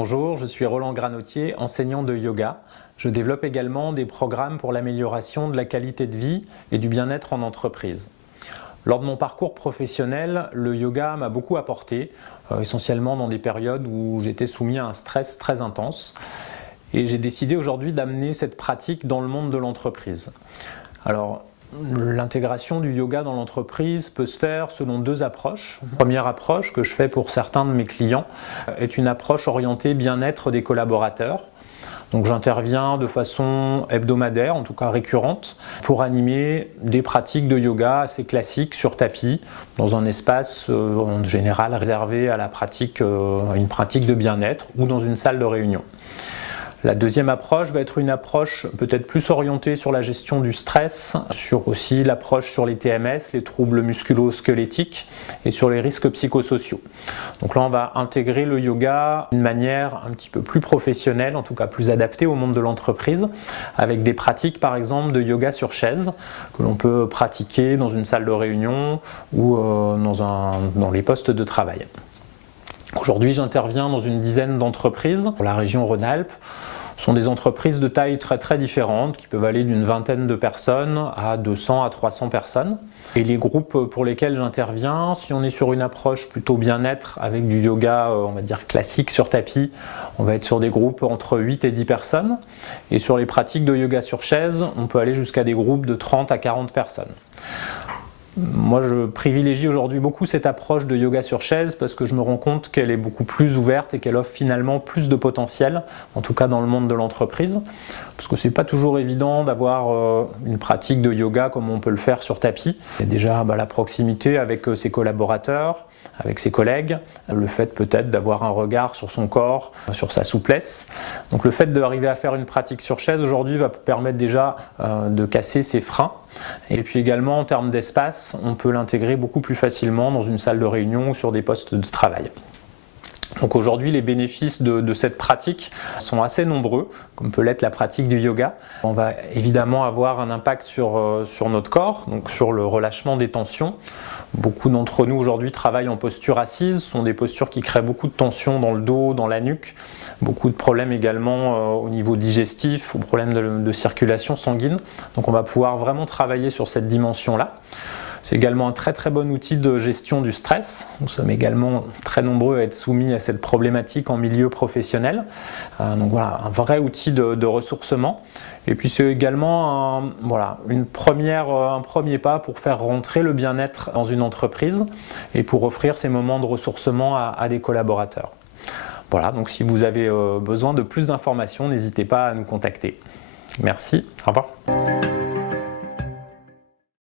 Bonjour, je suis Roland Granotier, enseignant de yoga. Je développe également des programmes pour l'amélioration de la qualité de vie et du bien-être en entreprise. Lors de mon parcours professionnel, le yoga m'a beaucoup apporté, essentiellement dans des périodes où j'étais soumis à un stress très intense. Et j'ai décidé aujourd'hui d'amener cette pratique dans le monde de l'entreprise. Alors, l'intégration du yoga dans l'entreprise peut se faire selon deux approches. La première approche que je fais pour certains de mes clients est une approche orientée bien-être des collaborateurs. Donc j'interviens de façon hebdomadaire, en tout cas récurrente, pour animer des pratiques de yoga assez classiques sur tapis, dans un espace en général réservé à une pratique de bien-être ou dans une salle de réunion. La deuxième approche va être une approche peut-être plus orientée sur la gestion du stress, sur aussi l'approche sur les TMS, les troubles musculo-squelettiques et sur les risques psychosociaux. Donc là on va intégrer le yoga d'une manière un petit peu plus professionnelle, en tout cas plus adaptée au monde de l'entreprise, avec des pratiques par exemple de yoga sur chaise que l'on peut pratiquer dans une salle de réunion ou dans les postes de travail. Aujourd'hui, j'interviens dans une dizaine d'entreprises pour la région Rhône-Alpes. Ce sont des entreprises de taille très différentes qui peuvent aller d'une vingtaine de personnes à 200 à 300 personnes. Et les groupes pour lesquels j'interviens, si on est sur une approche plutôt bien-être avec du yoga, on va dire classique sur tapis, on va être sur des groupes entre 8 et 10 personnes. Et sur les pratiques de yoga sur chaise, on peut aller jusqu'à des groupes de 30 à 40 personnes. Moi, je privilégie aujourd'hui beaucoup cette approche de yoga sur chaise parce que je me rends compte qu'elle est beaucoup plus ouverte et qu'elle offre finalement plus de potentiel, en tout cas dans le monde de l'entreprise. Parce que c'est pas toujours évident d'avoir une pratique de yoga comme on peut le faire sur tapis. Il y a déjà la proximité avec ses collaborateurs, avec ses collègues, le fait peut-être d'avoir un regard sur son corps, sur sa souplesse. Donc le fait d'arriver à faire une pratique sur chaise aujourd'hui va permettre déjà de casser ses freins. Et puis également en termes d'espace, on peut l'intégrer beaucoup plus facilement dans une salle de réunion ou sur des postes de travail. Donc aujourd'hui, les bénéfices de cette pratique sont assez nombreux, comme peut l'être la pratique du yoga. On va évidemment avoir un impact sur notre corps, donc sur le relâchement des tensions. Beaucoup d'entre nous aujourd'hui travaillent en posture assise, ce sont des postures qui créent beaucoup de tension dans le dos, dans la nuque, beaucoup de problèmes également au niveau digestif, aux problèmes de circulation sanguine. Donc on va pouvoir vraiment travailler sur cette dimension-là. C'est également un très bon outil de gestion du stress. Nous sommes également très nombreux à être soumis à cette problématique en milieu professionnel. Donc voilà, un vrai outil de ressourcement. Et puis c'est également un premier pas pour faire rentrer le bien-être dans une entreprise et pour offrir ces moments de ressourcement à des collaborateurs. Voilà, donc si vous avez besoin de plus d'informations, n'hésitez pas à nous contacter. Merci, au revoir.